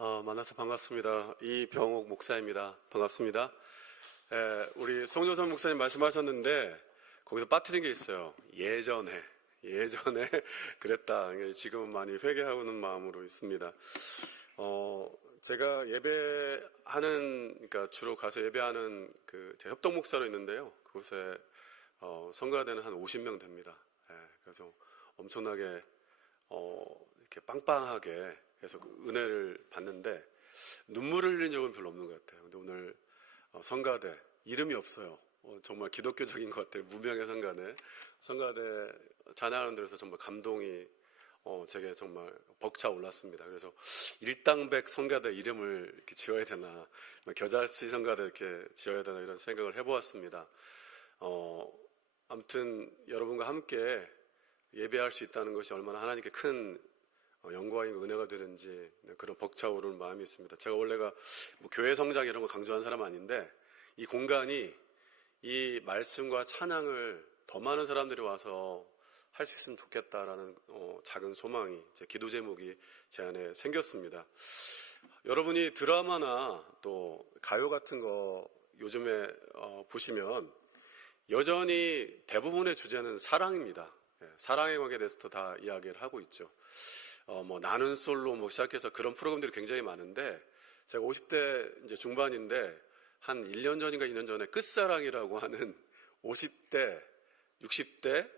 만나서 반갑습니다. 이병옥 목사입니다. 반갑습니다. 우리 송조선 목사님 말씀하셨는데 거기서 빠뜨린 게 있어요. 예전에 그랬다. 지금은 많이 회개하는 마음으로 있습니다. 제가 그러니까 주로 가서 예배하는 제 협동 목사로 있는데요. 그곳에 성가대는 한 50명 됩니다. 그래서 엄청나게 이렇게 빵빵하게 해서 은혜를 받는데 눈물을 흘린 적은 별로 없는 것 같아요. 근데 오늘 성가대 이름이 없어요. 정말 기독교적인 것 같아요. 무명의 성가대 찬양하는 데서 정말 감동이 제게 정말 벅차 올랐습니다. 그래서 일당백 성가대 이름을 이렇게 지어야 되나, 겨자씨 성가대 이렇게 지어야 되나 이런 생각을 해보았습니다. 아무튼 여러분과 함께 예배할 수 있다는 것이 얼마나 하나님께 큰 영광이고 은혜가 되는지 그런 벅차오르는 마음이 있습니다. 제가 원래가 교회 성장 이런 거 강조한 사람 아닌데 이 공간이 이 말씀과 찬양을 더 많은 사람들이 와서 할 수 있으면 좋겠다라는 작은 소망이, 제 기도 제목이 제 안에 생겼습니다. 여러분이 드라마나 또 가요 같은 거 요즘에 보시면 여전히 대부분의 주제는 사랑입니다. 사랑의 관계에 대해서 다 이야기를 하고 있죠. 나는 솔로 시작해서 그런 프로그램들이 굉장히 많은데, 제가 50대 이제 중반인데 한 1년 전인가 2년 전에 끝사랑이라고 하는 50대, 60대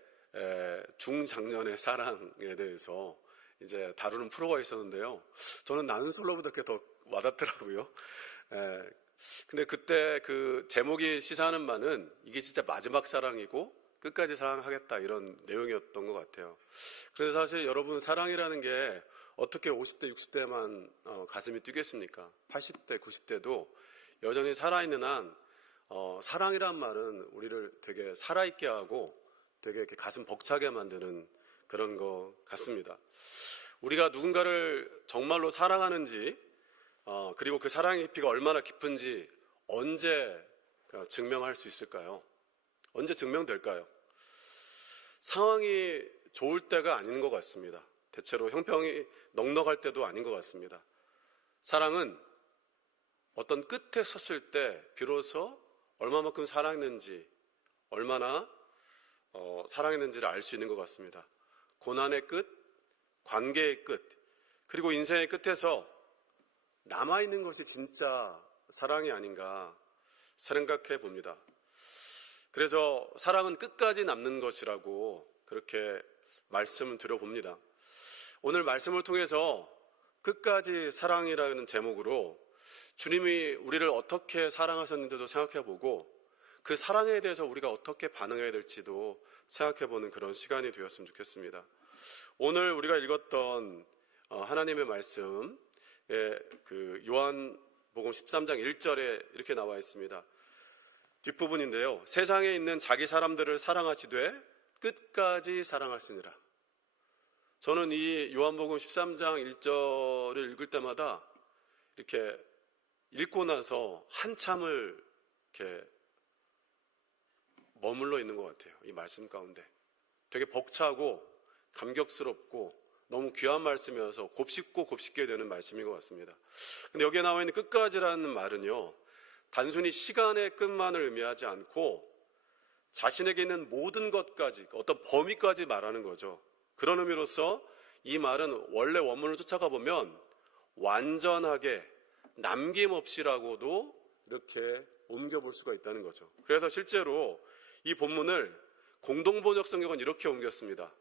중장년의 사랑에 대해서 이제 다루는 프로가 있었는데요. 저는 나는 솔로보다 그게 더 와닿더라고요. 근데 그때 그 제목이 시사하는 바는 이게 진짜 마지막 사랑이고 끝까지 사랑하겠다 이런 내용이었던 것 같아요. 그래서 사실 여러분, 사랑이라는 게 어떻게 50대, 60대만 가슴이 뛰겠습니까? 80대, 90대도 여전히 살아있는 한 사랑이란 말은 우리를 되게 살아있게 하고 되게 이렇게 가슴 벅차게 만드는 그런 것 같습니다. 우리가 누군가를 정말로 사랑하는지 그리고 그 사랑의 깊이가 얼마나 깊은지 언제 증명할 수 있을까요? 언제 증명될까요? 상황이 좋을 때가 아닌 것 같습니다. 대체로 형평이 넉넉할 때도 아닌 것 같습니다. 사랑은 어떤 끝에 섰을 때 비로소 얼마만큼 사랑했는지, 얼마나 사랑했는지를 알 수 있는 것 같습니다. 고난의 끝, 관계의 끝, 그리고 인생의 끝에서 남아있는 것이 진짜 사랑이 아닌가 생각해 봅니다. 그래서 사랑은 끝까지 남는 것이라고 그렇게 말씀을 드려봅니다. 오늘 말씀을 통해서 끝까지 사랑이라는 제목으로 주님이 우리를 어떻게 사랑하셨는지도 생각해보고 그 사랑에 대해서 우리가 어떻게 반응해야 될지도 생각해보는 그런 시간이 되었으면 좋겠습니다. 오늘 우리가 읽었던 하나님의 말씀, 요한복음 13장 1절에 이렇게 나와 있습니다. 뒷부분인데요. 세상에 있는 자기 사람들을 사랑하시되 끝까지 사랑하시니라. 저는 이 요한복음 13장 1절을 읽을 때마다 이렇게 읽고 나서 한참을 이렇게 머물러 있는 것 같아요. 이 말씀 가운데 되게 벅차고 감격스럽고 너무 귀한 말씀이어서 곱씹게 되는 말씀인 것 같습니다. 근데 여기에 나와 있는 끝까지라는 말은요, 단순히 시간의 끝만을 의미하지 않고 자신에게 있는 모든 것까지, 어떤 범위까지 말하는 거죠. 그런 의미로서 이 말은 원래 원문을 쫓아가 보면 완전하게 남김없이라고도 이렇게 옮겨볼 수가 있다는 거죠. 그래서 실제로 이 본문을 공동번역 성경은 이렇게 옮겼습니다.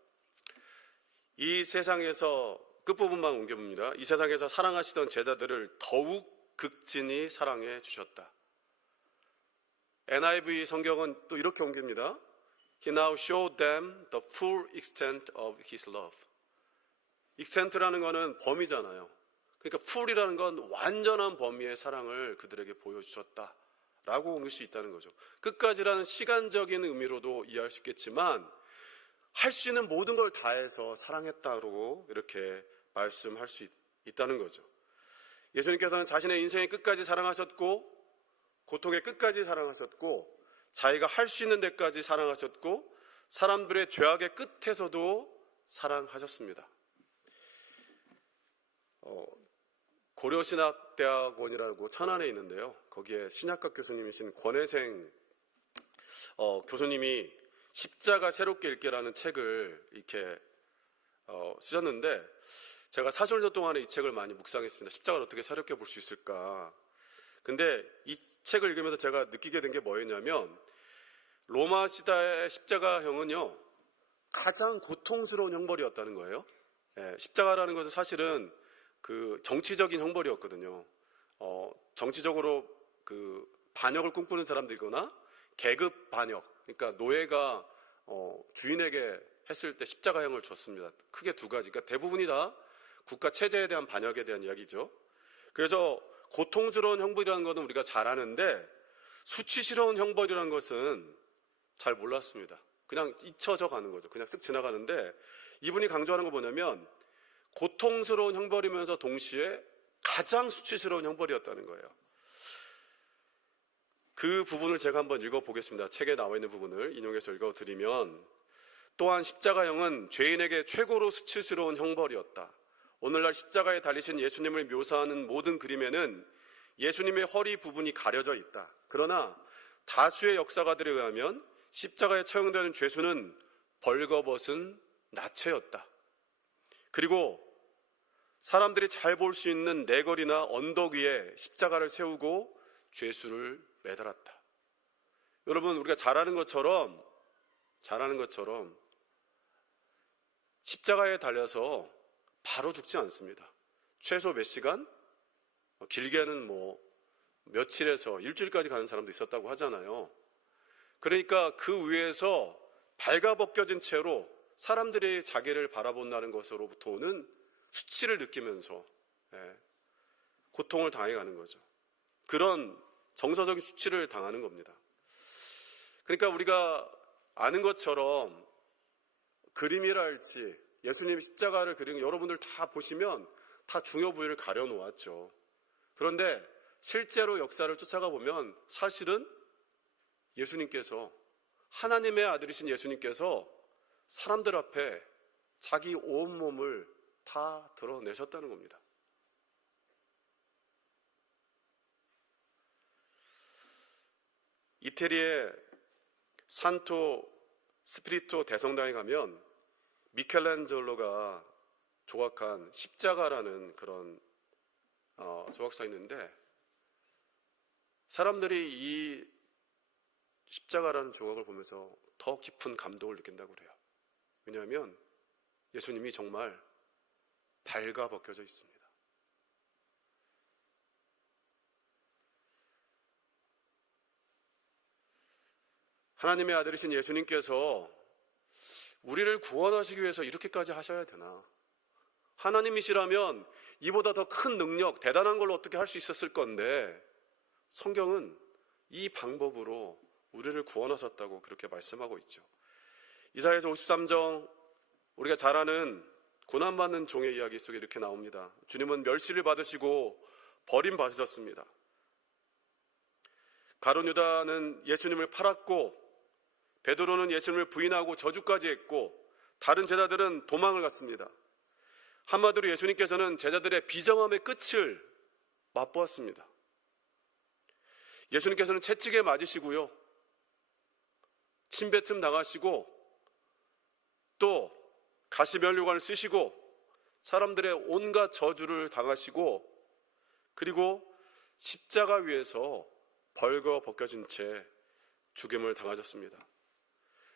이 세상에서, 끝부분만 옮겨봅니다. 이 세상에서 사랑하시던 제자들을 더욱 극진히 사랑해 주셨다. NIV 성경은 또 이렇게 옮깁니다. He now showed them the full extent of his love. extent라는 거는 범위잖아요. 그러니까 full이라는 건 완전한 범위의 사랑을 그들에게 보여주셨다 라고 옮길 수 있다는 거죠. 끝까지라는 시간적인 의미로도 이해할 수 있겠지만 할 수 있는 모든 걸 다해서 사랑했다고 이렇게 말씀할 수 있다는 거죠. 예수님께서는 자신의 인생의 끝까지 사랑하셨고, 고통의 끝까지 사랑하셨고, 자기가 할 수 있는 데까지 사랑하셨고, 사람들의 죄악의 끝에서도 사랑하셨습니다. 고려신학대학원이라고 천안에 있는데요. 거기에 신약학 교수님이신 권혜생 교수님이 십자가 새롭게 읽기라는 책을 이렇게 쓰셨는데, 제가 40년 동안에 이 책을 많이 묵상했습니다. 십자가를 어떻게 새롭게 볼 수 있을까. 근데 이 책을 읽으면서 제가 느끼게 된 게 뭐였냐면, 로마 시대의 십자가형은요, 가장 고통스러운 형벌이었다는 거예요. 십자가라는 것은 사실은 그 정치적인 형벌이었거든요. 정치적으로 그 반역을 꿈꾸는 사람들이거나 계급 반역, 그러니까 노예가 주인에게 했을 때 십자가형을 줬습니다. 크게 두 가지. 그러니까 대부분이 다 국가 체제에 대한 반역에 대한 이야기죠. 그래서 고통스러운 형벌이라는 것은 우리가 잘 아는데, 수치스러운 형벌이라는 것은 잘 몰랐습니다. 그냥 잊혀져 가는 거죠. 그냥 쓱 지나가는데, 이분이 강조하는 거 뭐냐면 고통스러운 형벌이면서 동시에 가장 수치스러운 형벌이었다는 거예요. 그 부분을 제가 한번 읽어보겠습니다. 책에 나와 있는 부분을 인용해서 읽어드리면, 또한 십자가형은 죄인에게 최고로 수치스러운 형벌이었다. 오늘날 십자가에 달리신 예수님을 묘사하는 모든 그림에는 예수님의 허리 부분이 가려져 있다. 그러나 다수의 역사가들에 의하면 십자가에 처형되는 죄수는 벌거벗은 나체였다. 그리고 사람들이 잘 볼 수 있는 내거리나 언덕 위에 십자가를 세우고 죄수를 매달았다. 여러분, 우리가 잘 아는 것처럼 십자가에 달려서 바로 죽지 않습니다. 최소 몇 시간, 길게는 며칠에서 일주일까지 가는 사람도 있었다고 하잖아요. 그러니까 그 위에서 발가벗겨진 채로 사람들이 자기를 바라본다는 것으로부터 오는 수치를 느끼면서 고통을 당해가는 거죠. 그런 정서적인 수치를 당하는 겁니다. 그러니까 우리가 아는 것처럼 그림이라 할지 예수님이 십자가를 그린 여러분들 다 보시면 다 중요 부위를 가려놓았죠. 그런데 실제로 역사를 쫓아가 보면 사실은 예수님께서, 하나님의 아들이신 예수님께서 사람들 앞에 자기 온몸을 다 드러내셨다는 겁니다. 이태리의 산토 스피리토 대성당에 가면 미켈란젤로가 조각한 십자가라는 그런 조각사 있는데, 사람들이 이 십자가라는 조각을 보면서 더 깊은 감동을 느낀다고 그래요. 왜냐하면 예수님이 정말 발가벗겨져 있습니다. 하나님의 아들이신 예수님께서 우리를 구원하시기 위해서 이렇게까지 하셔야 되나? 하나님이시라면 이보다 더 큰 능력, 대단한 걸 어떻게 할 수 있었을 건데, 성경은 이 방법으로 우리를 구원하셨다고 그렇게 말씀하고 있죠. 이사야서 53장, 우리가 잘 아는 고난받는 종의 이야기 속에 이렇게 나옵니다. 주님은 멸시를 받으시고 버림받으셨습니다. 가룟 유다는 예수님을 팔았고, 베드로는 예수님을 부인하고 저주까지 했고, 다른 제자들은 도망을 갔습니다. 한마디로 예수님께서는 제자들의 비정함의 끝을 맛보았습니다. 예수님께서는 채찍에 맞으시고요, 침뱉음 당하시고, 또 가시면류관을 쓰시고, 사람들의 온갖 저주를 당하시고, 그리고 십자가 위에서 벌거벗겨진 채 죽임을 당하셨습니다.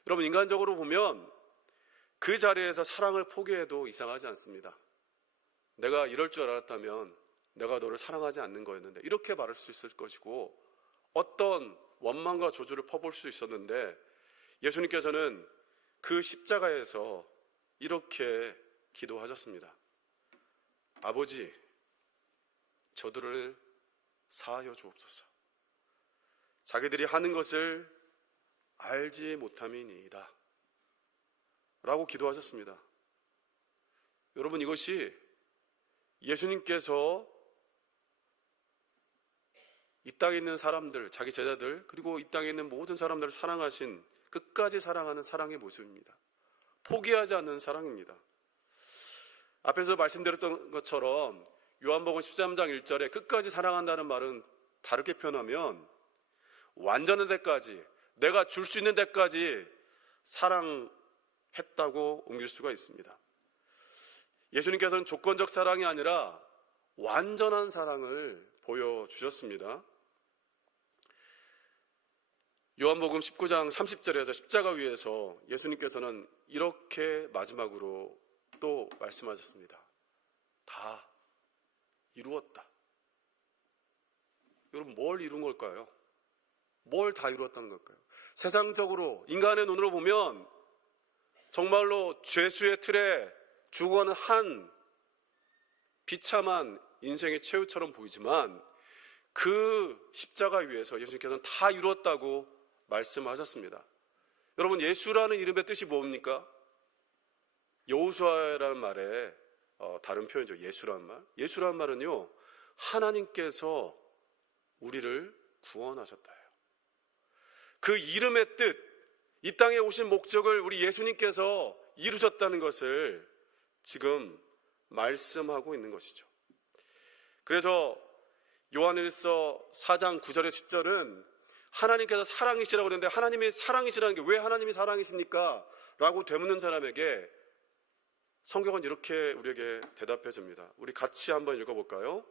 여러분, 인간적으로 보면 그 자리에서 사랑을 포기해도 이상하지 않습니다. 내가 이럴 줄 알았다면 내가 너를 사랑하지 않는 거였는데, 이렇게 말할 수 있을 것이고, 어떤 원망과 저주를 퍼부을 수 있었는데, 예수님께서는 그 십자가에서 이렇게 기도하셨습니다. 아버지, 저들을 사하여 주옵소서. 자기들이 하는 것을 알지 못함이니이다 라고 기도하셨습니다. 여러분, 이것이 예수님께서 이 땅에 있는 사람들, 자기 제자들, 그리고 이 땅에 있는 모든 사람들을 사랑하신, 끝까지 사랑하는 사랑의 모습입니다. 포기하지 않는 사랑입니다. 앞에서 말씀드렸던 것처럼 요한복음 13장 1절에 끝까지 사랑한다는 말은 다르게 표현하면 완전한 데까지, 내가 줄 수 있는 데까지 사랑했다고 옮길 수가 있습니다. 예수님께서는 조건적 사랑이 아니라 완전한 사랑을 보여주셨습니다. 요한복음 19장 30절에서 십자가 위에서 예수님께서는 이렇게 마지막으로 또 말씀하셨습니다. 다 이루었다. 여러분, 뭘 이룬 걸까요? 뭘 다 이루었다는 걸까요? 세상적으로 인간의 눈으로 보면 정말로 죄수의 틀에 죽어가는 한 비참한 인생의 최후처럼 보이지만 그 십자가 위에서 예수님께서는 다 이루었다고 말씀하셨습니다. 여러분, 예수라는 이름의 뜻이 뭡니까? 여호수아라는 말에 다른 표현이죠. 예수라는 말. 예수라는 말은요, 하나님께서 우리를 구원하셨다예요. 그 이름의 뜻, 이 땅에 오신 목적을 우리 예수님께서 이루셨다는 것을 지금 말씀하고 있는 것이죠. 그래서 요한일서 4장 9절에 10절은 하나님께서 사랑이시라고 그러는데, 하나님이 사랑이시라는 게 왜 하나님이 사랑이십니까? 라고 되묻는 사람에게 성경은 이렇게 우리에게 대답해 줍니다. 우리 같이 한번 읽어볼까요?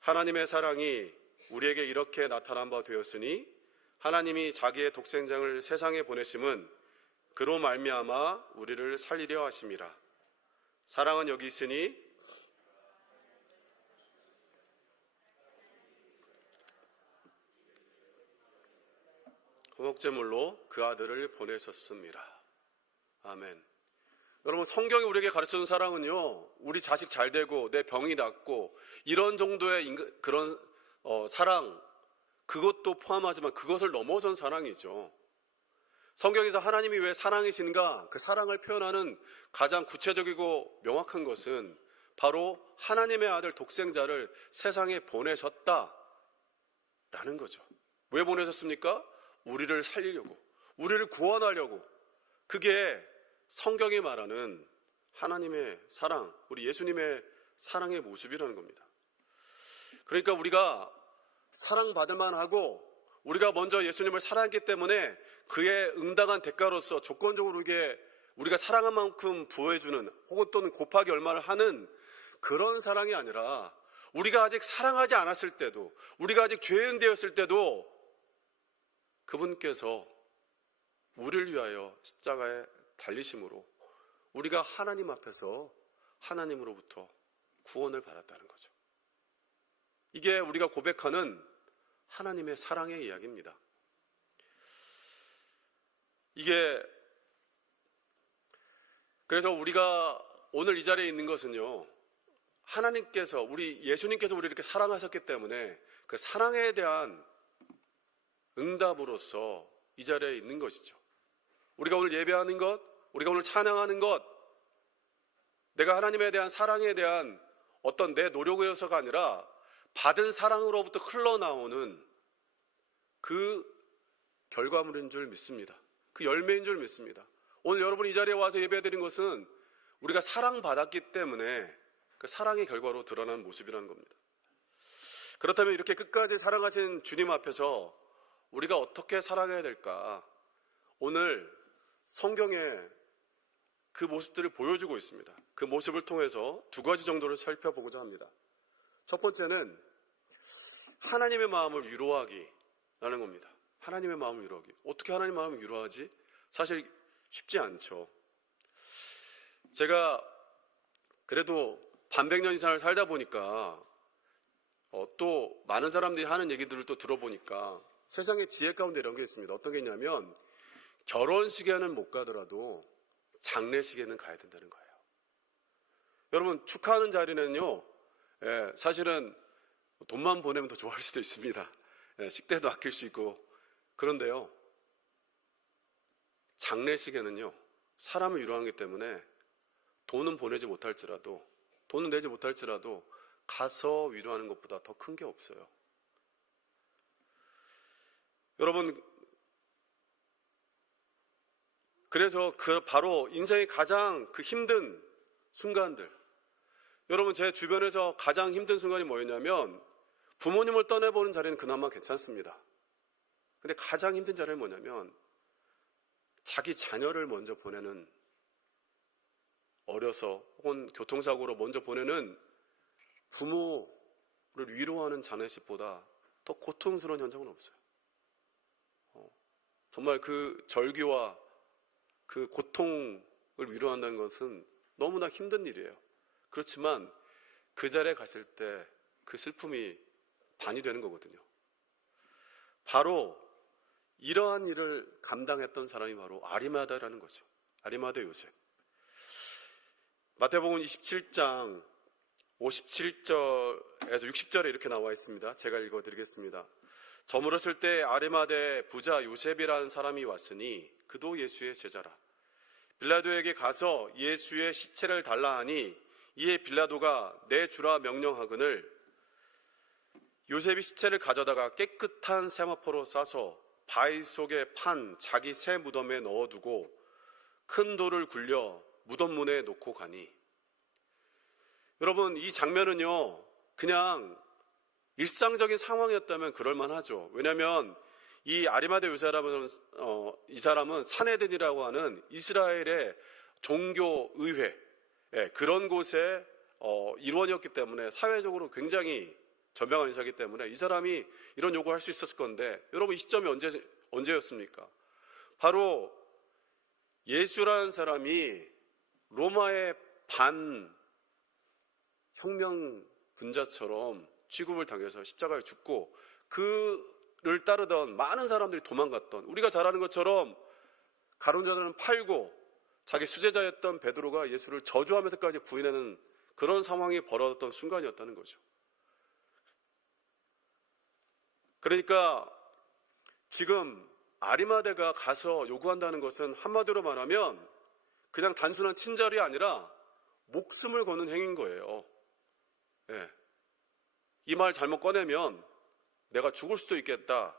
하나님의 사랑이 우리에게 이렇게 나타난 바 되었으니 하나님이 자기의 독생자를 세상에 보내심은 그로 말미암아 우리를 살리려 하심이라. 사랑은 여기 있으니 화목제물로 그 아들을 보내셨습니다. 아멘. 여러분, 성경이 우리에게 가르쳐준 사랑은요, 우리 자식 잘 되고 내 병이 낫고 이런 정도의 그런 사랑, 그것도 포함하지만 그것을 넘어선 사랑이죠. 성경에서 하나님이 왜 사랑이신가, 그 사랑을 표현하는 가장 구체적이고 명확한 것은 바로 하나님의 아들 독생자를 세상에 보내셨다라는 거죠. 왜 보내셨습니까? 우리를 살리려고, 우리를 구원하려고. 그게 성경이 말하는 하나님의 사랑, 우리 예수님의 사랑의 모습이라는 겁니다. 그러니까 우리가 사랑받을 만하고 우리가 먼저 예수님을 사랑했기 때문에 그의 응당한 대가로서 조건적으로 우리가 사랑한 만큼 부어주는, 혹은 또는 곱하기 얼마를 하는 그런 사랑이 아니라, 우리가 아직 사랑하지 않았을 때도, 우리가 아직 죄인 되었을 때도 그분께서 우리를 위하여 십자가에 달리심으로 우리가 하나님 앞에서 하나님으로부터 구원을 받았다는 거죠. 이게 우리가 고백하는 하나님의 사랑의 이야기입니다. 그래서 우리가 오늘 이 자리에 있는 것은요, 하나님께서, 우리 예수님께서 우리를 이렇게 사랑하셨기 때문에 그 사랑에 대한 응답으로서 이 자리에 있는 것이죠. 우리가 오늘 예배하는 것, 우리가 오늘 찬양하는 것, 내가 하나님에 대한 사랑에 대한 어떤 내 노력에서가 아니라 받은 사랑으로부터 흘러나오는 그 결과물인 줄 믿습니다. 그 열매인 줄 믿습니다. 오늘 여러분이 이 자리에 와서 예배드린 것은 우리가 사랑받았기 때문에 그 사랑의 결과로 드러난 모습이라는 겁니다. 그렇다면 이렇게 끝까지 사랑하신 주님 앞에서 우리가 어떻게 살아가야 될까? 오늘 성경에 그 모습들을 보여주고 있습니다. 그 모습을 통해서 두 가지 정도를 살펴보고자 합니다. 첫 번째는 하나님의 마음을 위로하기라는 겁니다. 하나님의 마음을 위로하기. 어떻게 하나님의 마음을 위로하지? 사실 쉽지 않죠. 제가 그래도 반백년 이상을 살다 보니까 또 많은 사람들이 하는 얘기들을 또 들어보니까 세상의 지혜 가운데 이런 게 있습니다. 어떤 게 있냐면 결혼식에는 못 가더라도 장례식에는 가야 된다는 거예요. 여러분, 축하하는 자리는요, 사실은 돈만 보내면 더 좋아할 수도 있습니다. 식대도 아낄 수 있고. 그런데요, 장례식에는요, 사람을 위로하기 때문에 돈은 보내지 못할지라도, 돈은 내지 못할지라도 가서 위로하는 것보다 더 큰 게 없어요. 여러분, 그래서 바로 인생의 가장 그 힘든 순간들, 여러분, 제 주변에서 가장 힘든 순간이 뭐였냐면 부모님을 떠나보는 자리는 그나마 괜찮습니다. 근데 가장 힘든 자리는 뭐냐면 자기 자녀를 먼저 보내는, 어려서 혹은 교통사고로 먼저 보내는 부모를 위로하는 장례식보다 더 고통스러운 현장은 없어요. 정말 그 절규와 그 고통을 위로한다는 것은 너무나 힘든 일이에요. 그렇지만 그 자리에 갔을 때 그 슬픔이 반이 되는 거거든요. 바로 이러한 일을 감당했던 사람이 바로 아리마다라는 거죠. 아리마다 요셉. 마태복음 27장 57절에서 60절에 이렇게 나와 있습니다. 제가 읽어드리겠습니다. 저물었을 때 아리마대 부자 요셉이라는 사람이 왔으니 그도 예수의 제자라. 빌라도에게 가서 예수의 시체를 달라 하니 이에 빌라도가 내주라 명령하거늘 요셉이 시체를 가져다가 깨끗한 세마포로 싸서 바위 속에 판 자기 새 무덤에 넣어두고 큰 돌을 굴려 무덤 문에 놓고 가니. 여러분, 이 장면은요 그냥 일상적인 상황이었다면 그럴만하죠. 왜냐하면 이 아리마대 요셉이라는 이 사람은 산헤드린이라고 하는 이스라엘의 종교 의회, 그런 곳의 일원이었기 때문에 사회적으로 굉장히 전명한 인사이기 때문에 이 사람이 이런 요구를 할 수 있었을 건데, 여러분, 이 시점이 언제였습니까? 바로 예수라는 사람이 로마의 반혁명 분자처럼 취급을 당해서 십자가에 죽고 그를 따르던 많은 사람들이 도망갔던, 우리가 잘 아는 것처럼 가룟자들은 팔고 자기 수제자였던 베드로가 예수를 저주하면서까지 부인하는 그런 상황이 벌어졌던 순간이었다는 거죠. 그러니까 지금 아리마대가 가서 요구한다는 것은 한마디로 말하면 그냥 단순한 친절이 아니라 목숨을 거는 행위인 거예요. 이 말 잘못 꺼내면 내가 죽을 수도 있겠다,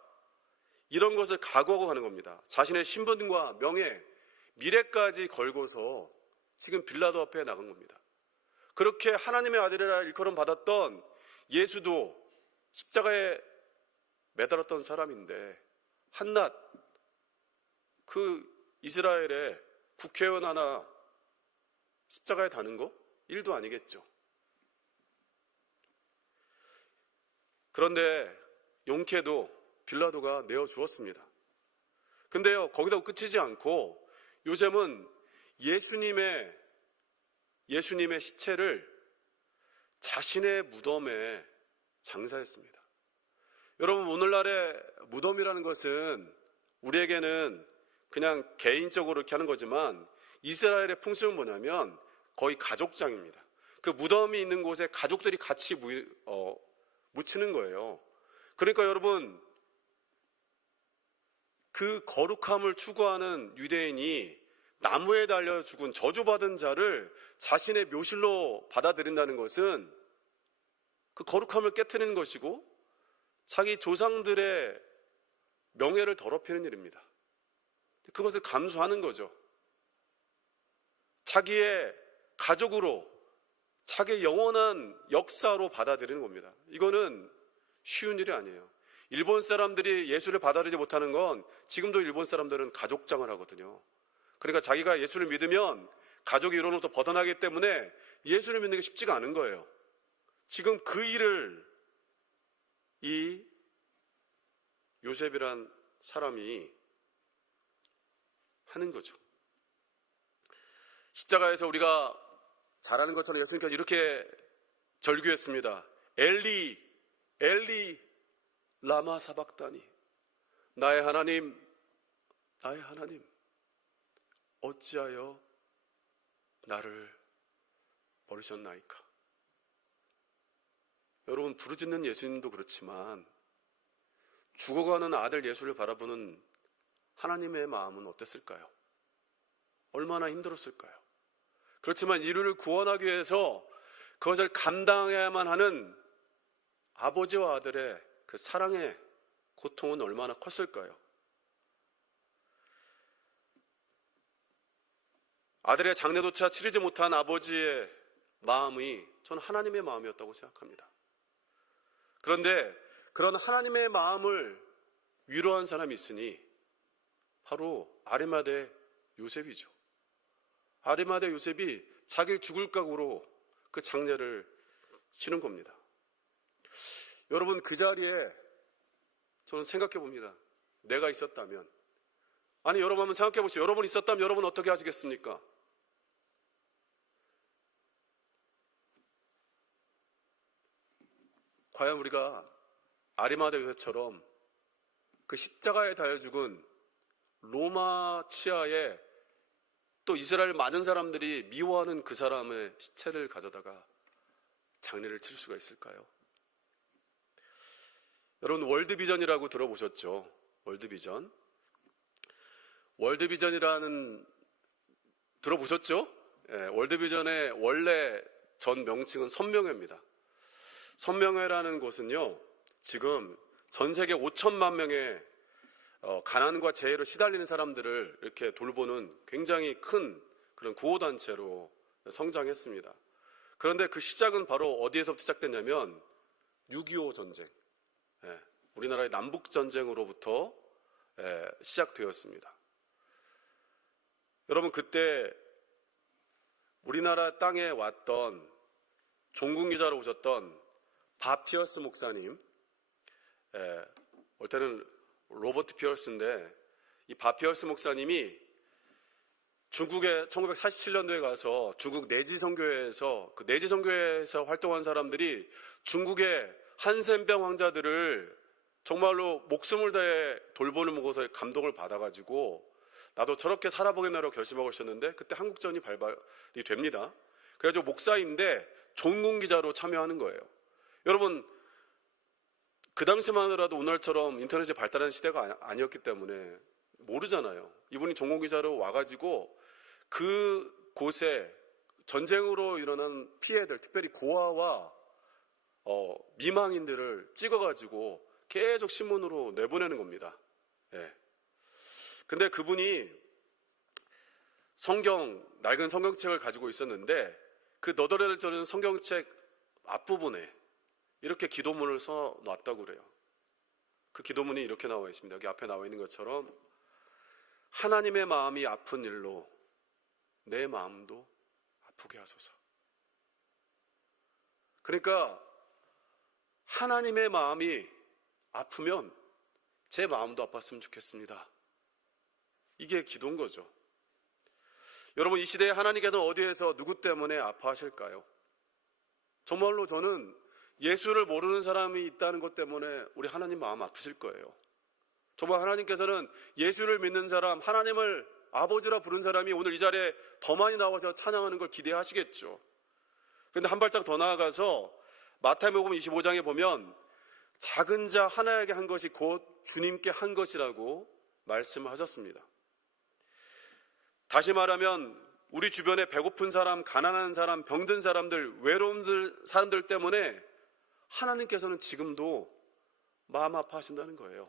이런 것을 각오하고 가는 겁니다. 자신의 신분과 명예, 미래까지 걸고서 지금 빌라도 앞에 나간 겁니다. 그렇게 하나님의 아들이라 일컬음 받았던 예수도 십자가에 매달았던 사람인데 한낱 그 이스라엘의 국회의원 하나 십자가에 다는 거? 일도 아니겠죠. 그런데 용케도 빌라도가 내어주었습니다. 근데요, 거기다 끝이지 않고 요셉은 예수님의 시체를 자신의 무덤에 장사했습니다. 여러분, 오늘날의 무덤이라는 것은 우리에게는 그냥 개인적으로 이렇게 하는 거지만 이스라엘의 풍습은 뭐냐면 거의 가족장입니다. 그 무덤이 있는 곳에 가족들이 같이 묻히는 거예요. 그러니까 여러분, 그 거룩함을 추구하는 유대인이 나무에 달려 죽은 저주받은 자를 자신의 묘실로 받아들인다는 것은 그 거룩함을 깨트리는 것이고 자기 조상들의 명예를 더럽히는 일입니다. 그것을 감수하는 거죠. 자기의 가족으로, 자기의 영원한 역사로 받아들이는 겁니다. 이거는 쉬운 일이 아니에요. 일본 사람들이 예수를 받아들이지 못하는 건 지금도 일본 사람들은 가족장을 하거든요. 그러니까 자기가 예수를 믿으면 가족의 이론으로부터 벗어나기 때문에 예수를 믿는 게 쉽지가 않은 거예요. 지금 그 일을 이 요셉이란 사람이 하는 거죠. 십자가에서 우리가 잘 아는 것처럼 예수님께서 이렇게 절규했습니다. 엘리, 엘리, 라마 사박다니. 나의 하나님, 나의 하나님, 어찌하여 나를 버리셨나이까. 여러분, 부르짖는 예수님도 그렇지만 죽어가는 아들 예수를 바라보는 하나님의 마음은 어땠을까요? 얼마나 힘들었을까요? 그렇지만 인류를 구원하기 위해서 그것을 감당해야만 하는 아버지와 아들의 그 사랑의 고통은 얼마나 컸을까요? 아들의 장례조차 치르지 못한 아버지의 마음이 저는 하나님의 마음이었다고 생각합니다. 그런데 그런 하나님의 마음을 위로한 사람이 있으니 바로 아리마대 요셉이죠. 아리마대 요셉이 자기를 죽을 각오로 그 장례를 치른 겁니다. 여러분, 그 자리에 저는 생각해 봅니다. 내가 있었다면, 아니 여러분 한번 생각해 보시죠. 여러분 있었다면 여러분 어떻게 하시겠습니까? 과연 우리가 아리마대 요셉처럼 그 십자가에 달려 죽은 로마 치하에 또 이스라엘 많은 사람들이 미워하는 그 사람의 시체를 가져다가 장례를 치를 수가 있을까요? 여러분, 월드비전이라고 들어보셨죠? 월드비전. 월드비전이라는 들어보셨죠? 예, 월드비전의 원래 전 명칭은 선명회입니다. 선명회라는 곳은요, 지금 전 세계 5천만 명의 가난과 재해로 시달리는 사람들을 이렇게 돌보는 굉장히 큰 그런 구호단체로 성장했습니다. 그런데 그 시작은 바로 어디에서부터 시작됐냐면 6.25 전쟁, 우리나라의 남북전쟁으로부터 시작되었습니다. 여러분, 그때 우리나라 땅에 왔던 종군기자로 오셨던 밥 피어스 목사님, 올 때는 로버트 피어스인데, 이 밥 피어스 목사님이 중국에 1947년도에 가서 중국 내지선교회에서 그 내지선교회에서 활동한 사람들이 중국의 한센병 환자들을 정말로 목숨을 다해 돌보는 곳에 감동을 받아가지고 나도 저렇게 살아보겠나라고 결심하고 있었는데, 그때 한국전이 발발이 됩니다. 그래가지고 목사인데 종군기자로 참여하는 거예요. 여러분, 그 당시만 하더라도 오늘처럼 인터넷이 발달한 시대가 아니었기 때문에 모르잖아요. 이분이 종군기자로 와가지고 그 곳에 전쟁으로 일어난 피해들, 특별히 고아와 미망인들을 찍어가지고 계속 신문으로 내보내는 겁니다. 근데 그분이 낡은 성경책을 가지고 있었는데, 그 너덜너덜 성경책 앞부분에 이렇게 기도문을 써놨다고 그래요. 그 기도문이 이렇게 나와 있습니다. 여기 앞에 나와 있는 것처럼, 하나님의 마음이 아픈 일로 내 마음도 아프게 하소서. 그러니까 하나님의 마음이 아프면 제 마음도 아팠으면 좋겠습니다. 이게 기도인 거죠. 여러분, 이 시대에 하나님께서 어디에서 누구 때문에 아파하실까요? 정말로 저는 예수를 모르는 사람이 있다는 것 때문에 우리 하나님 마음 아프실 거예요. 정말 하나님께서는 예수를 믿는 사람, 하나님을 아버지라 부른 사람이 오늘 이 자리에 더 많이 나와서 찬양하는 걸 기대하시겠죠. 그런데 한 발짝 더 나아가서 마태복음 25장에 보면 작은 자 하나에게 한 것이 곧 주님께 한 것이라고 말씀을 하셨습니다. 다시 말하면 우리 주변에 배고픈 사람, 가난한 사람, 병든 사람들, 외로운 사람들 때문에 하나님께서는 지금도 마음 아파하신다는 거예요.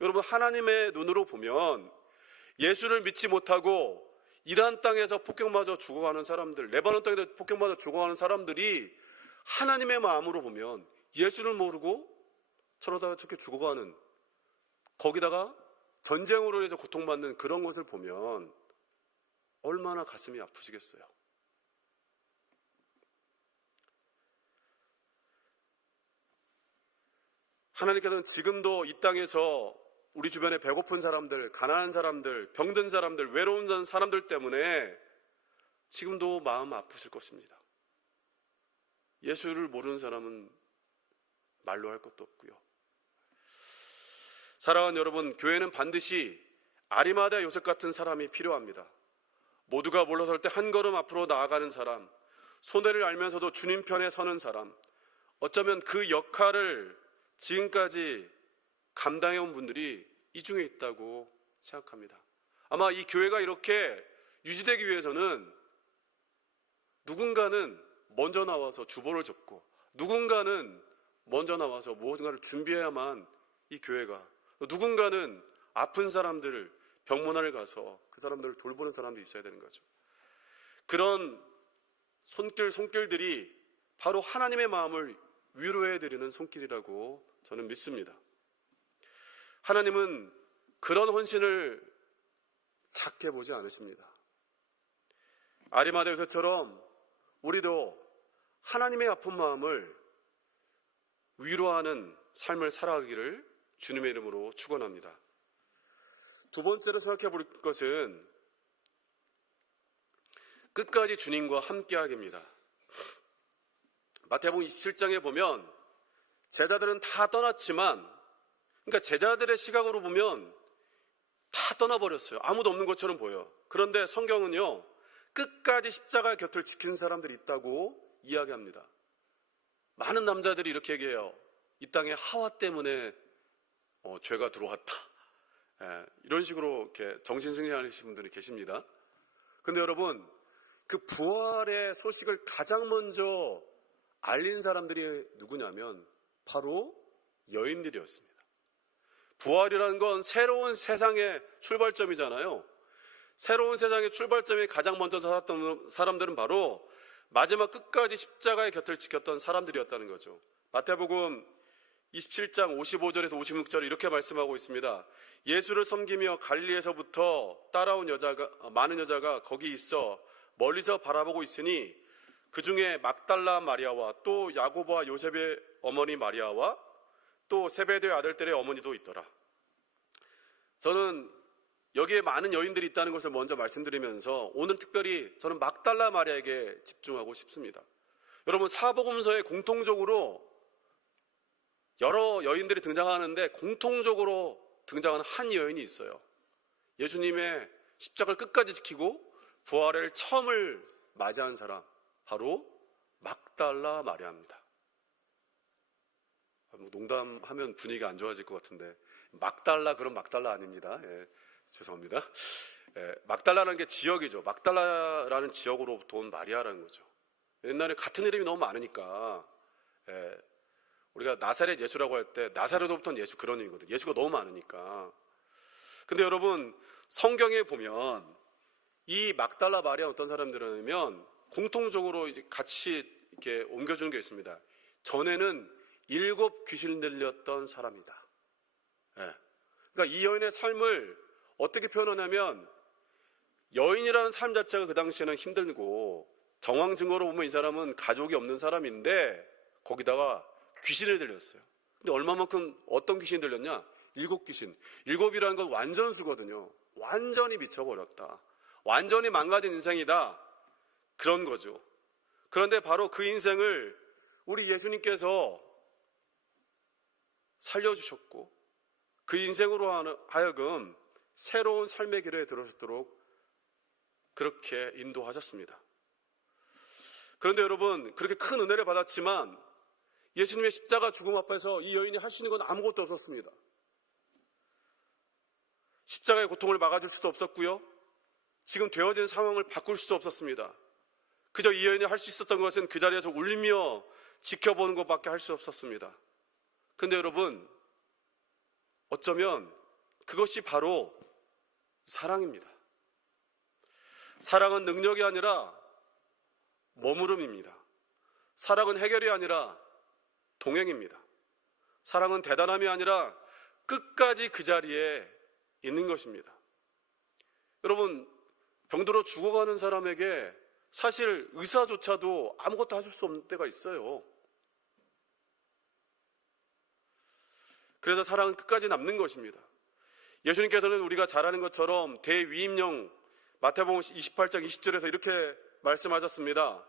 여러분, 하나님의 눈으로 보면 예수를 믿지 못하고 이란 땅에서 폭격맞아 죽어가는 사람들, 레바논 땅에서 폭격맞아 죽어가는 사람들이 하나님의 마음으로 보면 예수를 모르고 저러다가 저렇게 죽어가는, 거기다가 전쟁으로 인해서 고통받는 그런 것을 보면 얼마나 가슴이 아프시겠어요. 하나님께서는 지금도 이 땅에서 우리 주변에 배고픈 사람들, 가난한 사람들, 병든 사람들, 외로운 사람들 때문에 지금도 마음 아프실 것입니다. 예수를 모르는 사람은 말로 할 것도 없고요. 사랑하는 여러분, 교회는 반드시 아리마대 요셉 같은 사람이 필요합니다. 모두가 물러설 때 한 걸음 앞으로 나아가는 사람, 손해를 알면서도 주님 편에 서는 사람, 어쩌면 그 역할을 지금까지 감당해온 분들이 이 중에 있다고 생각합니다. 아마 이 교회가 이렇게 유지되기 위해서는 누군가는 먼저 나와서 주보를 접고 누군가는 먼저 나와서 무언가를 준비해야만 이 교회가, 누군가는 아픈 사람들을 병문안을 가서 그 사람들을 돌보는 사람도 있어야 되는 거죠. 그런 손길들이 바로 하나님의 마음을 위로해드리는 손길이라고 저는 믿습니다. 하나님은 그런 헌신을 작게 보지 않으십니다. 아리마다 요셉처럼 우리도 하나님의 아픈 마음을 위로하는 삶을 살아가기를 주님의 이름으로 축원합니다. 두 번째로 생각해 볼 것은 끝까지 주님과 함께하기입니다. 마태복음 27장에 보면 제자들은 다 떠났지만, 그러니까 제자들의 시각으로 보면 다 떠나버렸어요. 아무도 없는 것처럼 보여요. 그런데 성경은요, 끝까지 십자가 곁을 지킨 사람들이 있다고 이야기합니다. 많은 남자들이 이렇게 얘기해요. 이 땅에 하와 때문에 죄가 들어왔다. 이런 식으로 이렇게 정신승리하시는 분들이 계십니다. 근데 여러분, 그 부활의 소식을 가장 먼저 알린 사람들이 누구냐면 바로 여인들이었습니다. 부활이라는 건 새로운 세상의 출발점이잖아요. 새로운 세상의 출발점에 가장 먼저 살았던 사람들은 바로 마지막 끝까지 십자가의 곁을 지켰던 사람들이었다는 거죠. 마태복음 27장 55절에서 56절 이렇게 말씀하고 있습니다. 예수를 섬기며 갈릴리에서부터 따라온 많은 여자가 거기 있어 멀리서 바라보고 있으니 그 중에 막달라 마리아와 또 야고보와 요셉의 어머니 마리아와 또 세베대의 아들들의 어머니도 있더라. 저는 여기에 많은 여인들이 있다는 것을 먼저 말씀드리면서 오늘 특별히 저는 막달라 마리아에게 집중하고 싶습니다. 여러분, 사복음서에 공통적으로 여러 여인들이 등장하는데 공통적으로 등장하는 한 여인이 있어요. 예수님의 십자가를 끝까지 지키고 부활을 처음을 맞이한 사람, 바로 막달라 마리아입니다. 농담하면 분위기가 안 좋아질 것 같은데 막달라, 그럼 막달라 아닙니다. 죄송합니다. 막달라라는 게 지역이죠. 막달라라는 지역으로부터 온 마리아라는 거죠. 옛날에 같은 이름이 너무 많으니까 우리가 나사렛 예수라고 할 때 나사렛으로부터는 예수, 그런 의미거든요. 예수가 너무 많으니까. 근데 여러분, 성경에 보면 이 막달라 마리아 어떤 사람들이냐면 공통적으로 이제 같이 이렇게 옮겨주는 게 있습니다. 전에는 7 귀신 들렸던 사람이다. 그러니까 이 여인의 삶을 어떻게 표현하냐면, 여인이라는 삶 자체가 그 당시에는 힘들고 정황 증거로 보면 이 사람은 가족이 없는 사람인데 거기다가 귀신을 들렸어요. 근데 얼마만큼, 어떤 귀신이 들렸냐? 7 귀신. 7이라는 건 완전수거든요. 완전히 미쳐버렸다. 완전히 망가진 인생이다. 그런 거죠. 그런데 바로 그 인생을 우리 예수님께서 살려주셨고 그 인생으로 하여금 새로운 삶의 길에 들어서도록 그렇게 인도하셨습니다. 그런데 여러분, 그렇게 큰 은혜를 받았지만 예수님의 십자가 죽음 앞에서 이 여인이 할 수 있는 건 아무것도 없었습니다. 십자가의 고통을 막아줄 수도 없었고요, 지금 되어진 상황을 바꿀 수도 없었습니다. 그저 이 여인이 할 수 있었던 것은 그 자리에서 울며 지켜보는 것밖에 할 수 없었습니다. 근데 여러분, 어쩌면 그것이 바로 사랑입니다. 사랑은 능력이 아니라 머무름입니다. 사랑은 해결이 아니라 동행입니다. 사랑은 대단함이 아니라 끝까지 그 자리에 있는 것입니다. 여러분, 병들어 죽어가는 사람에게 사실 의사조차도 아무것도 해줄 수 없는 때가 있어요. 그래서 사랑은 끝까지 남는 것입니다. 예수님께서는 우리가 잘 아는 것처럼 대위임령 마태복음 28장 20절에서 이렇게 말씀하셨습니다.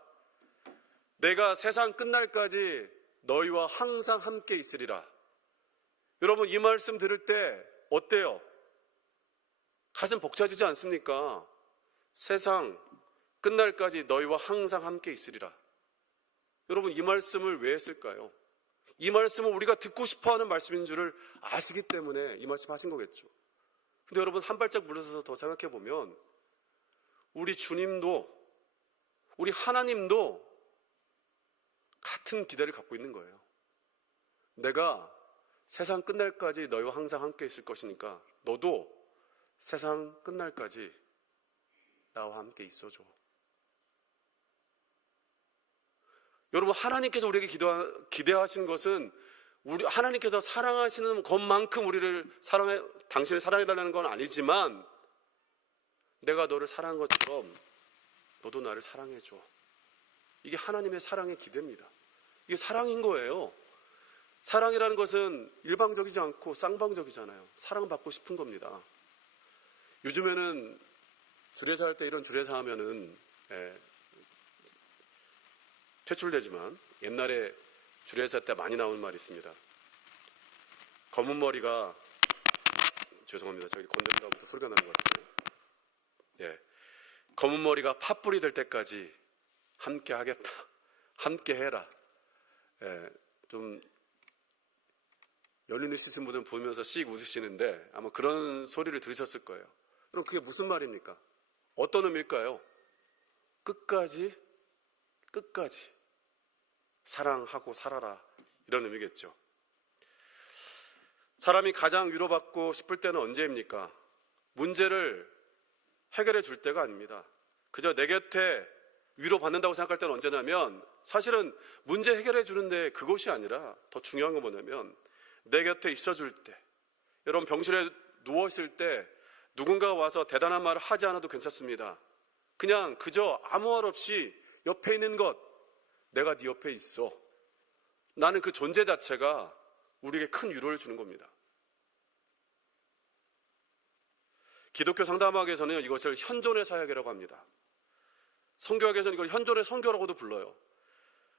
내가 세상 끝날까지 너희와 항상 함께 있으리라. 여러분, 이 말씀 들을 때 어때요? 가슴 벅차지지 않습니까? 세상 끝날까지 너희와 항상 함께 있으리라. 여러분, 이 말씀을 왜 했을까요? 이 말씀은 우리가 듣고 싶어하는 말씀인 줄을 아시기 때문에 이 말씀 하신 거겠죠. 근데 여러분, 한 발짝 물러서서 더 생각해 보면 우리 주님도, 우리 하나님도 같은 기대를 갖고 있는 거예요. 내가 세상 끝날까지 너희와 항상 함께 있을 것이니까 너도 세상 끝날까지 나와 함께 있어줘. 여러분, 하나님께서 우리에게 기대하신 것은 하나님께서 사랑하시는 것만큼 당신을 사랑해달라는 건 아니지만, 내가 너를 사랑한 것처럼 너도 나를 사랑해줘. 이게 하나님의 사랑의 기대입니다. 이게 사랑인 거예요. 사랑이라는 것은 일방적이지 않고 쌍방적이잖아요. 사랑받고 싶은 겁니다. 요즘에는 주례사 할 때 이런 주례사 하면은 퇴출되지만, 옛날에 주례사 때 많이 나오는 말이 있습니다. 검은 머리가, 죄송합니다. 저기 건전지부터 소리가 나는 것 같아요. 검은 머리가 팥불이 될 때까지 함께 하겠다. 함께 해라. 좀 연륜 있으신 분은 보면서 씩 웃으시는데 아마 그런 소리를 들으셨을 거예요. 그럼 그게 무슨 말입니까? 어떤 의미일까요? 끝까지 사랑하고 살아라, 이런 의미겠죠. 사람이 가장 위로받고 싶을 때는 언제입니까? 문제를 해결해 줄 때가 아닙니다. 그저 내 곁에 위로받는다고 생각할 때는 언제냐면, 사실은 문제 해결해 주는데 그것이 아니라 더 중요한 건 뭐냐면, 내 곁에 있어줄 때, 여러분 병실에 누워있을 때 누군가가 와서 대단한 말을 하지 않아도 괜찮습니다. 그냥 그저 아무 말 없이 옆에 있는 것, 내가 네 옆에 있어, 나는 그 존재 자체가 우리에게 큰 위로를 주는 겁니다. 기독교 상담학에서는 이것을 현존의 사역이라고 합니다. 성교학에서는 이걸 현존의 선교라고도 불러요.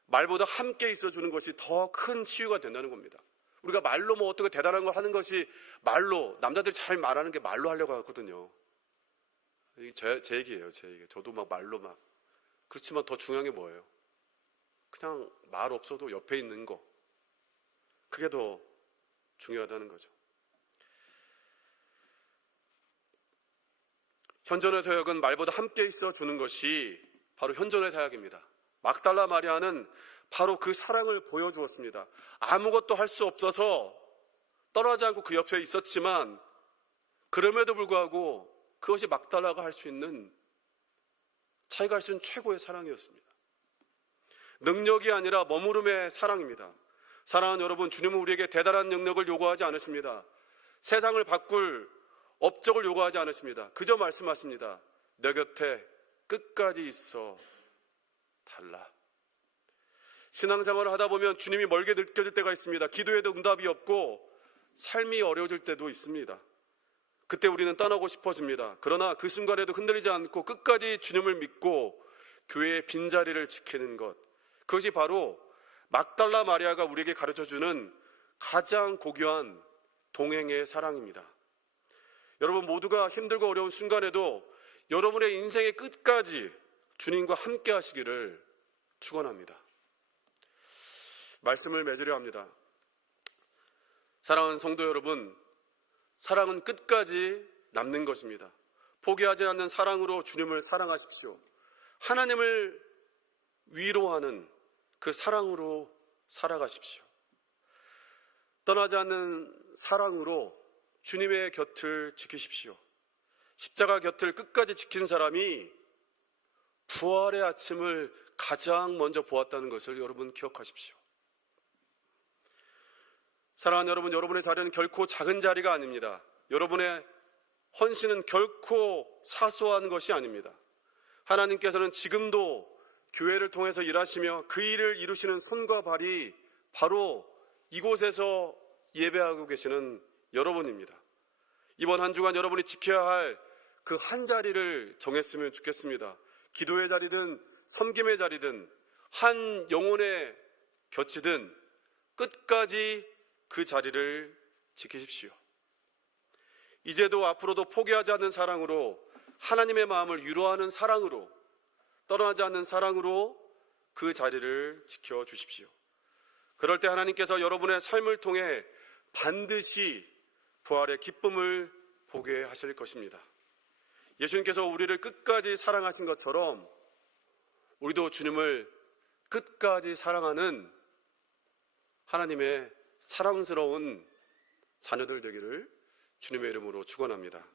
말보다 함께 있어주는 것이 더 큰 치유가 된다는 겁니다. 우리가 말로 뭐 어떻게 대단한 걸 하는 것이, 말로, 남자들이 잘 말하는 게 말로 하려고 하거든요. 이게 제 얘기예요, 제 얘기. 저도 막 말로 막. 그렇지만 더 중요한 게 뭐예요? 그냥 말 없어도 옆에 있는 거. 그게 더 중요하다는 거죠. 현존의 사역은 말보다 함께 있어 주는 것이 바로 현존의 사역입니다. 막달라 마리아는 바로 그 사랑을 보여주었습니다. 아무것도 할 수 없어서 떠나지 않고 그 옆에 있었지만, 그럼에도 불구하고 그것이 막달라가 할 수 있는, 자기가 할 수 있는 최고의 사랑이었습니다. 능력이 아니라 머무름의 사랑입니다. 사랑하는 여러분, 주님은 우리에게 대단한 능력을 요구하지 않으십니다. 세상을 바꿀 업적을 요구하지 않으십니다. 그저 말씀하십니다. 내 곁에 끝까지 있어 달라. 신앙생활을 하다 보면 주님이 멀게 느껴질 때가 있습니다. 기도에도 응답이 없고 삶이 어려워질 때도 있습니다. 그때 우리는 떠나고 싶어집니다. 그러나 그 순간에도 흔들리지 않고 끝까지 주님을 믿고 교회의 빈자리를 지키는 것, 그것이 바로 막달라 마리아가 우리에게 가르쳐주는 가장 고귀한 동행의 사랑입니다. 여러분 모두가 힘들고 어려운 순간에도 여러분의 인생의 끝까지 주님과 함께 하시기를 축원합니다. 말씀을 맺으려 합니다. 사랑하는 성도 여러분, 사랑은 끝까지 남는 것입니다. 포기하지 않는 사랑으로 주님을 사랑하십시오. 하나님을 위로하는 그 사랑으로 살아가십시오. 떠나지 않는 사랑으로 주님의 곁을 지키십시오. 십자가 곁을 끝까지 지킨 사람이 부활의 아침을 가장 먼저 보았다는 것을 여러분 기억하십시오. 사랑하는 여러분, 여러분의 자리는 결코 작은 자리가 아닙니다. 여러분의 헌신은 결코 사소한 것이 아닙니다. 하나님께서는 지금도 교회를 통해서 일하시며 그 일을 이루시는 손과 발이 바로 이곳에서 예배하고 계시는 여러분입니다. 이번 한 주간 여러분이 지켜야 할 그 한 자리를 정했으면 좋겠습니다. 기도의 자리든 섬김의 자리든 한 영혼의 곁이든 끝까지 그 자리를 지키십시오. 이제도 앞으로도 포기하지 않는 사랑으로, 하나님의 마음을 위로하는 사랑으로, 떠나지 않는 사랑으로 그 자리를 지켜주십시오. 그럴 때 하나님께서 여러분의 삶을 통해 반드시 부활의 기쁨을 보게 하실 것입니다. 예수님께서 우리를 끝까지 사랑하신 것처럼 우리도 주님을 끝까지 사랑하는 하나님의 사랑스러운 자녀들 되기를 주님의 이름으로 축원합니다.